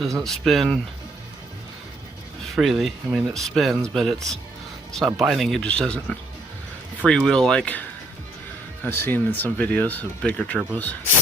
doesn't spin freely. I mean, it spins, but it's not binding. It just doesn't freewheel like I've seen in some videos of bigger turbos.